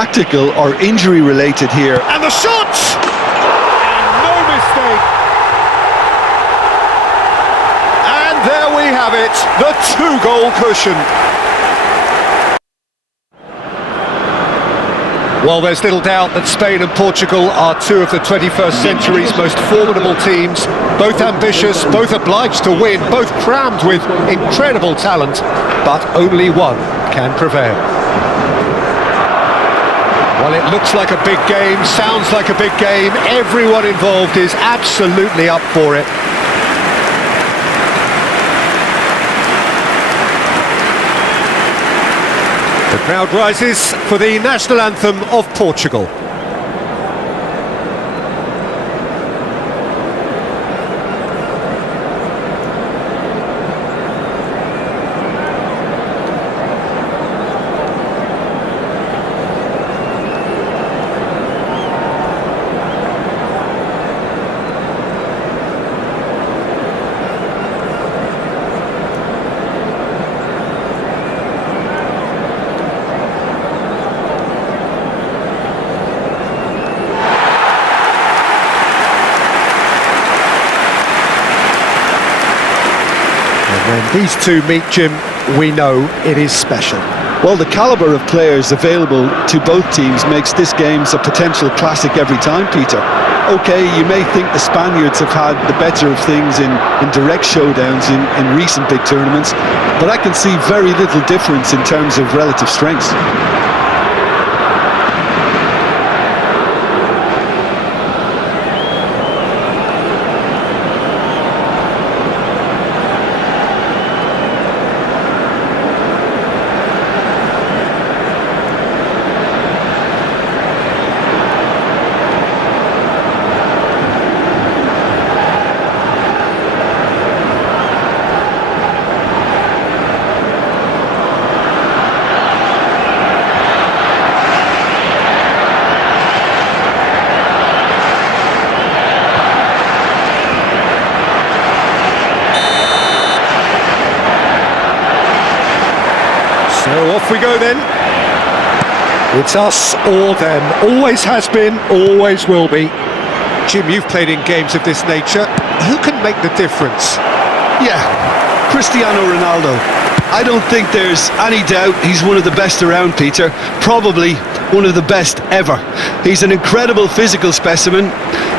Tactical or injury related here. And the shot! And no mistake. And there we have it, the 2-goal cushion. Well, there's little doubt that Spain and Portugal are two of the 21st century's most formidable teams. Both ambitious, both obliged to win, both crammed with incredible talent, but only one can prevail. Well, it looks like a big game, sounds like a big game. Everyone involved is absolutely up for it. The crowd rises for the national anthem of Portugal. When these two meet, Jim, we know it is special. Well, the calibre of players available to both teams makes this game a potential classic every time, Peter. OK, you may think the Spaniards have had the better of things in direct showdowns in recent big tournaments, but I can see very little difference in terms of relative strengths. So off we go then. It's us or them. Always has been, always will be. Jim, you've played in games of this nature. Who can make the difference? Yeah, Cristiano Ronaldo. I don't think there's any doubt he's one of the best around, Peter. Probably one of the best ever. He's an incredible physical specimen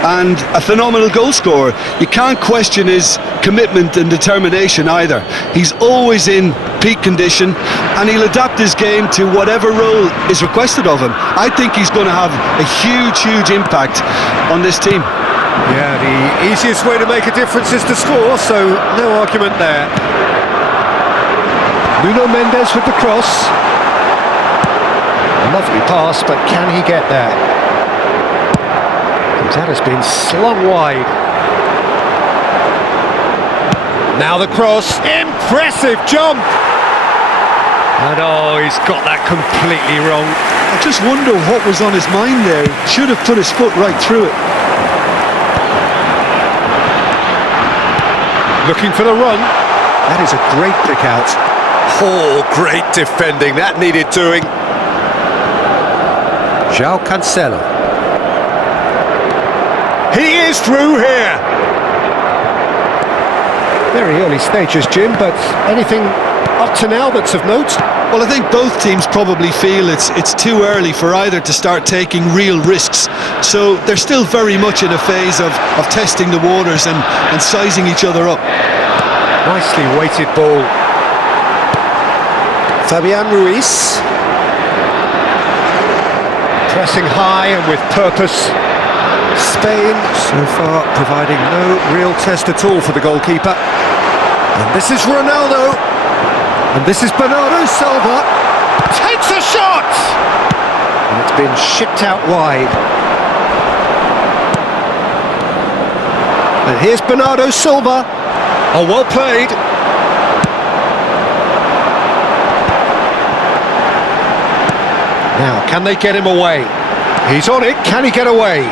and a phenomenal goal scorer. You can't question his commitment and determination either. He's always in peak condition and he'll adapt his game to whatever role is requested of him. I think he's going to have a huge impact on this team. Yeah, the easiest way to make a difference is to score, so no argument there. Nuno Mendes with the cross. A lovely pass, but can he get there? That has been slung wide. Now the cross. Impressive jump! And oh, he's got that completely wrong. I just wonder what was on his mind there. Should have put his foot right through it. Looking for the run. That is a great pick out. Oh, great defending. That needed doing. João Cancelo. He is through here. Very early stages, Jim, but anything up to now that's of note? Well, I think both teams probably feel it's too early for either to start taking real risks. So they're still very much in a phase of testing the waters and sizing each other up. Nicely weighted ball. Fabian Ruiz. Pressing high and with purpose. Spain, so far, providing no real test at all for the goalkeeper. And this is Ronaldo. And this is Bernardo Silva. Takes a shot! And it's been shipped out wide. And here's Bernardo Silva. Oh, well played. Now, can they get him away? He's on it. Can he get away?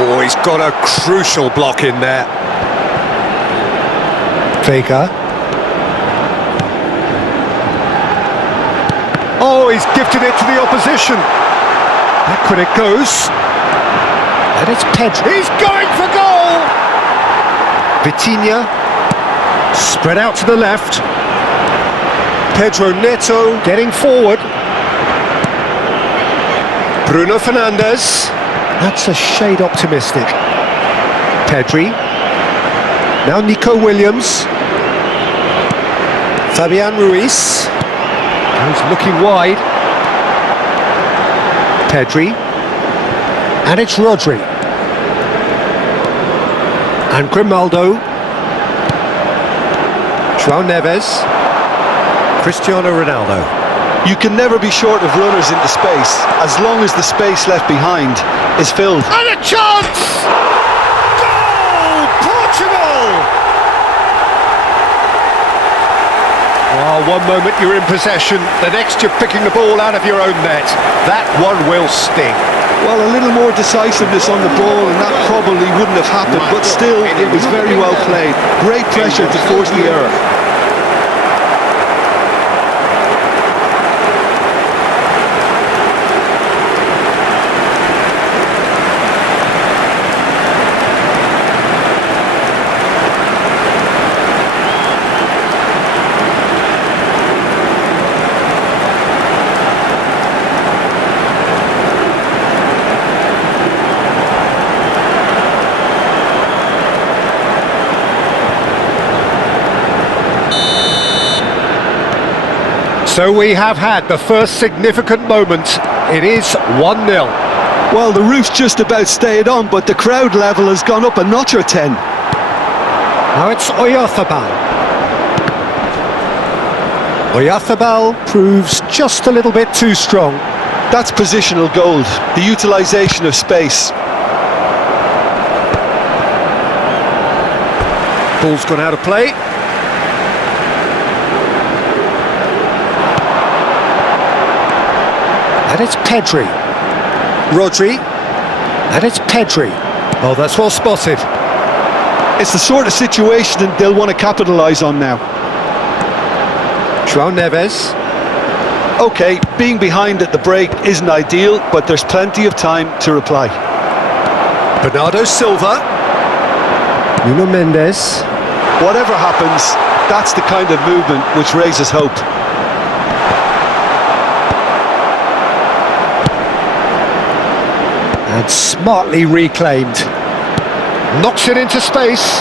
Oh, he's got a crucial block in there. Vega. Oh, he's gifted it to the opposition. Backward it goes. And it's Pedri. He's going for goal! Vitinha. Spread out to the left. Pedro Neto getting forward. Bruno Fernandes. That's a shade optimistic. Pedri. Now Nico Williams. Fabian Ruiz. He's looking wide. Pedri. And it's Rodri. And Grimaldo. João Neves. Cristiano Ronaldo. You can never be short of runners into space, as long as the space left behind is filled. And a chance! Goal! Portugal! Oh, one moment you're in possession, the next you're picking the ball out of your own net. That one will sting. Well, a little more decisiveness on the ball and that probably wouldn't have happened, but still, it was very well played. Great pressure to force the error. So we have had the first significant moment. It is 1-0. Well, the roof's just about stayed on, but the crowd level has gone up a notch or 10. Now it's Oyarzabal. Oyarzabal proves just a little bit too strong. That's positional gold, the utilisation of space. Ball's gone out of play. And it's Pedri. Rodri. And it's Pedri. Oh, that's well spotted. It's the sort of situation that they'll want to capitalise on now. João Neves. OK, being behind at the break isn't ideal, but there's plenty of time to reply. Bernardo Silva. Nuno Mendes. Whatever happens, that's the kind of movement which raises hope. And smartly reclaimed. Knocks it into space.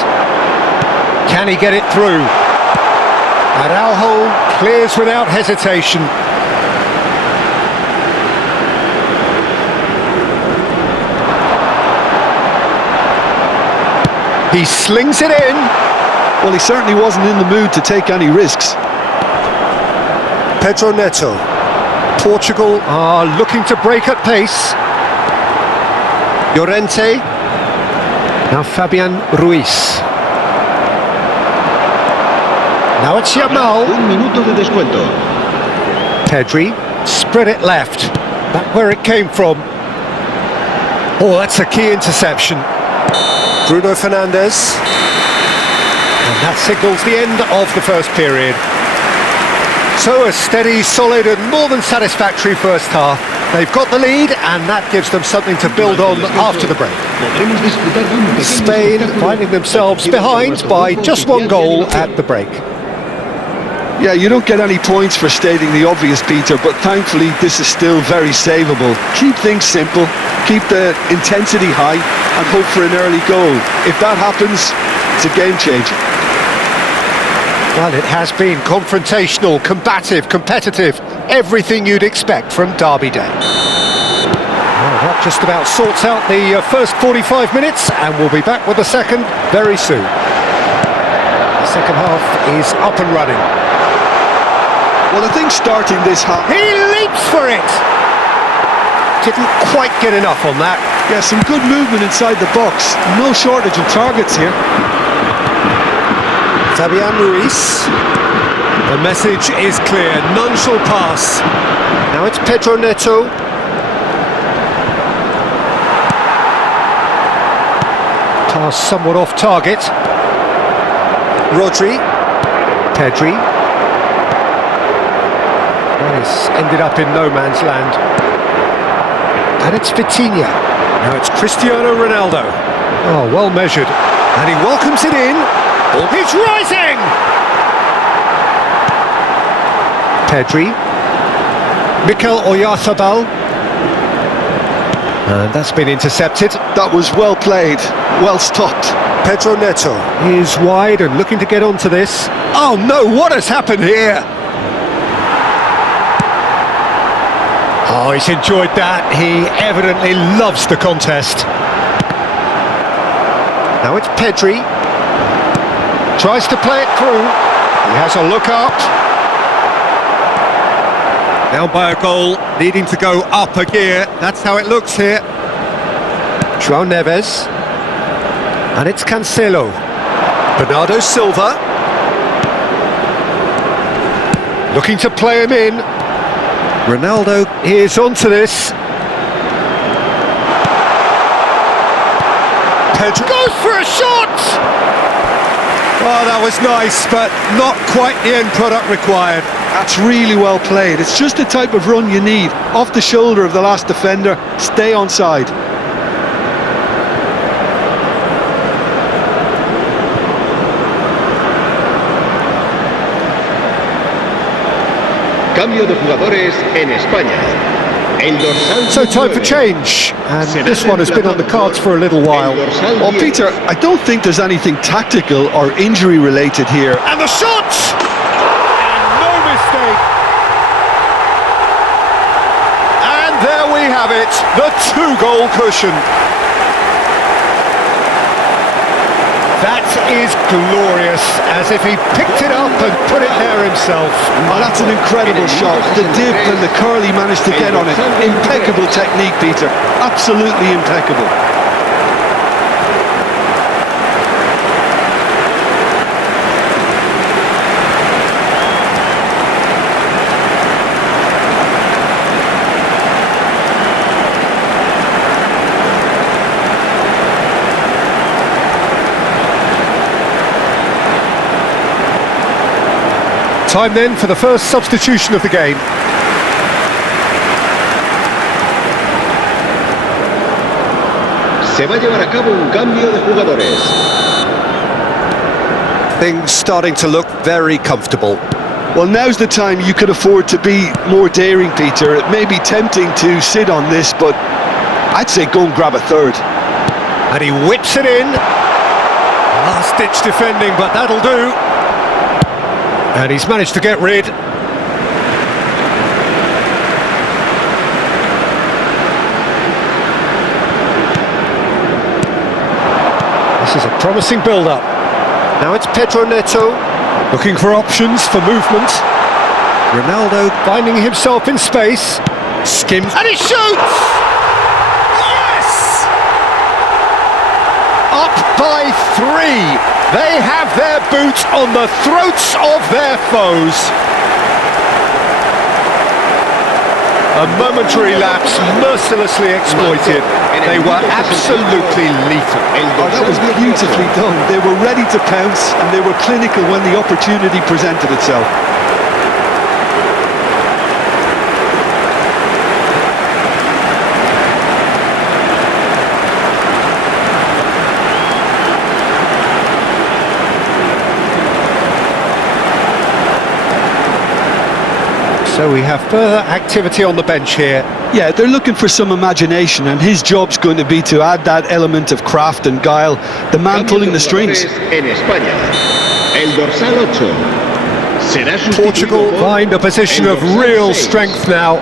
Can he get it through? And Araujo clears without hesitation. He slings it in. Well, he certainly wasn't in the mood to take any risks. Pedro Neto. Portugal are looking to break at pace. Llorente. Now Fabian Ruiz. Now it's Yamal. Un minuto de descuento. Pedri. Spread it left. Back where it came from. Oh, that's a key interception. Bruno Fernandes. And that signals the end of the first period. So a steady, solid and more than satisfactory first half. They've got the lead and that gives them something to build on after the break. Spain finding themselves behind by just one goal at the break. Yeah, you don't get any points for stating the obvious, Peter, but thankfully this is still very savable. Keep things simple, keep the intensity high and hope for an early goal. If that happens, it's a game changer. Well, it has been confrontational, combative, competitive, everything you'd expect from Derby Day. Well, that just about sorts out the first 45 minutes, and we'll be back with the second very soon. The second half is up and running. Well, I think starting this half... He leaps for it! Didn't quite get enough on that. Yeah, some good movement inside the box. No shortage of targets here. Fabian Ruiz. The message is clear, none shall pass. Now it's Pedro Neto. Pass somewhat off target. Rodri. Pedri. That has ended up in no man's land. And it's Vitinha. Now it's Cristiano Ronaldo. Oh, well measured. And he welcomes it in. He's rising! Pedri. Mikel Oyarzabal. And that's been intercepted. That was well played, well stopped. Pedro Neto is wide and looking to get onto this. Oh no, what has happened here? Oh, he's enjoyed that. He evidently loves the contest. Now it's Pedri. Tries to play it through. He has a look up. Down by a goal, needing to go up a gear. That's how it looks here. João Neves. And it's Cancelo. Bernardo Silva. Looking to play him in. Ronaldo is onto this. Pedro goes for a shot! Oh, that was nice, but not quite the end product required. That's really well played. It's just the type of run you need. Off the shoulder of the last defender, stay onside. Cambio de jugadores en España. El dorsal So time for change, and this one has been on the cards for a little while. Well, Peter, I don't think there's anything tactical or injury related here. And the shot! And no mistake! And there we have it, the two-goal cushion. That is glorious, as if he picked it up and put it there himself. Oh, that's an incredible shot. The dip and the curl he managed to get on it. Impeccable technique, Peter. Absolutely impeccable. Time then for the first substitution of the game. Se va a llevar a cabo un cambio de jugadores. Things starting to look very comfortable. Well, now's the time you could afford to be more daring, Peter. It may be tempting to sit on this, but I'd say go and grab a third. And he whips it in. Last-ditch defending, but that'll do. And he's managed to get rid. This is a promising build-up. Now it's Pedro Neto, looking for options for movement. Ronaldo finding himself in space. Skims, and he shoots! Yes! Up by 3. They have their boot on the throats of their foes. A momentary lapse mercilessly exploited. They were absolutely lethal. Oh, that was beautifully done. They were ready to pounce and they were clinical when the opportunity presented itself. So we have further activity on the bench here. Yeah, they're looking for some imagination, and his job's going to be to add that element of craft and guile. The man pulling the strings. En España, el dorsal 8 será Portugal find a position of real strength now.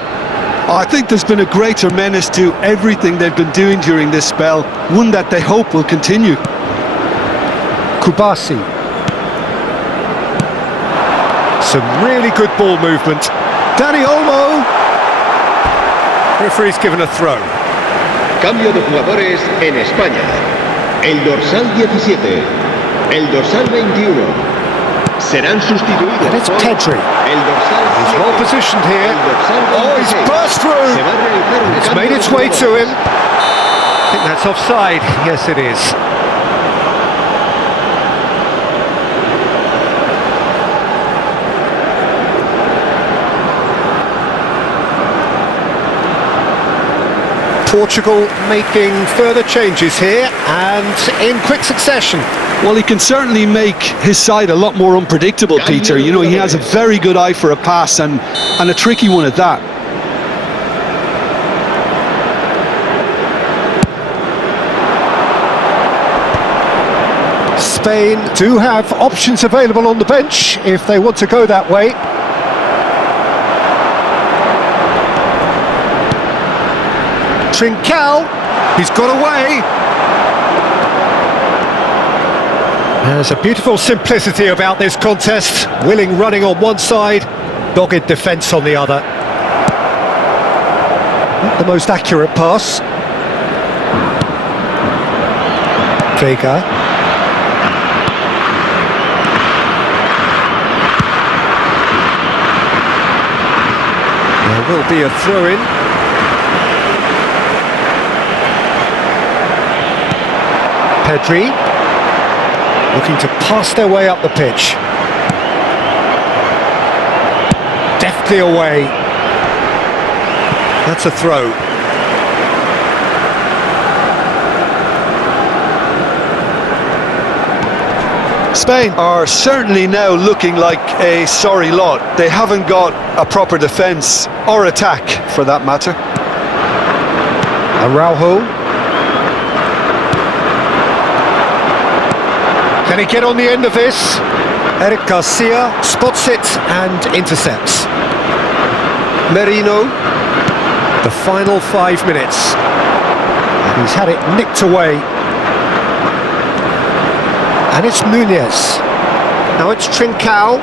Oh, I think there's been a greater menace to everything they've been doing during this spell, one that they hope will continue. Kubasi. Some really good ball movement. Dani Olmo. Referee's given a throw. Cambio de jugadores en España. El dorsal 17, el dorsal 21 serán sustituidos. And it's Pedri. El dorsal He's 7, well positioned here. el dorsal Oh, he's 26. burst through. Se va a realizar un It's cambio made de its way to jugadores. him. I think that's offside. Yes, it is. Portugal making further changes here and in quick succession. Well, he can certainly make his side a lot more unpredictable, Peter. You know, he has a very good eye for a pass and a tricky one at that. Spain do have options available on the bench if they want to go that way. Trincao, he's got away. There's a beautiful simplicity about this contest. Willing running on one side, dogged defence on the other. Not the most accurate pass. Vega. There will be a throw-in. Pedri, looking to pass their way up the pitch. Deftly away. That's a throw. Spain are certainly now looking like a sorry lot. They haven't got a proper defence or attack, for that matter. Araujo. Can he get on the end of this? Eric Garcia spots it and intercepts. Merino. The final 5 minutes. And he's had it nicked away. And it's Nunez. Now it's Trincao.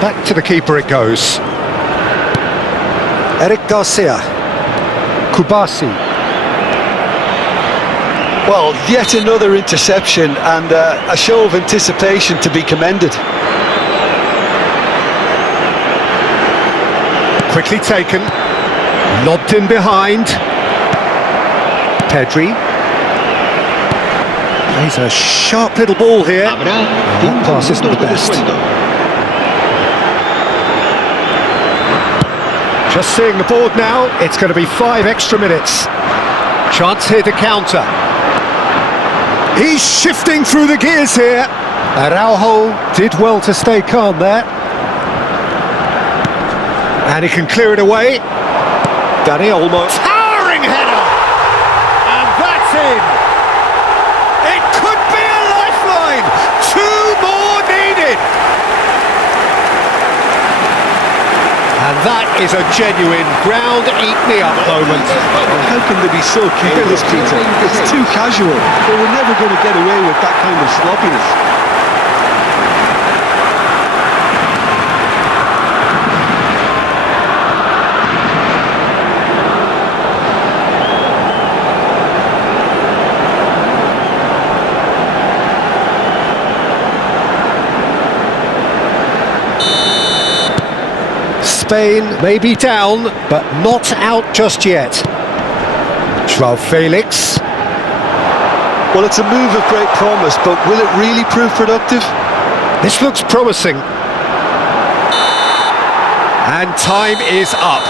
Back to the keeper it goes. Eric Garcia. Kubasi. Well, yet another interception and a show of anticipation to be commended. Quickly taken. Lobbed in behind. Pedri. Plays a sharp little ball here. That pass isn't the best. Just seeing the board now, it's going to be 5 extra minutes. Chance here to counter. He's shifting through the gears here. Araujo did well to stay calm there. And he can clear it away. Dani Olmo. Towering header! And that's in! It could be a lifeline! 2 more needed! And that is a genuine ground-eat-me-up moment. How can they be so careless, Peter? It's too casual. They were never going to get away with that kind of sloppiness. Spain may be down, but not out just yet. João Felix. Well, it's a move of great promise, but will it really prove productive? This looks promising. And time is up.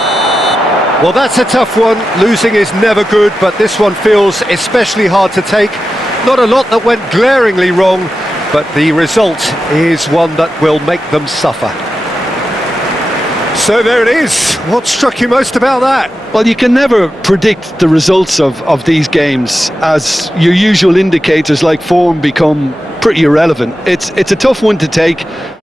Well, that's a tough one. Losing is never good, but this one feels especially hard to take. Not a lot that went glaringly wrong, but the result is one that will make them suffer. So there it is. What struck you most about that? Well, you can never predict the results of these games, as your usual indicators like form become pretty irrelevant. It's a tough one to take.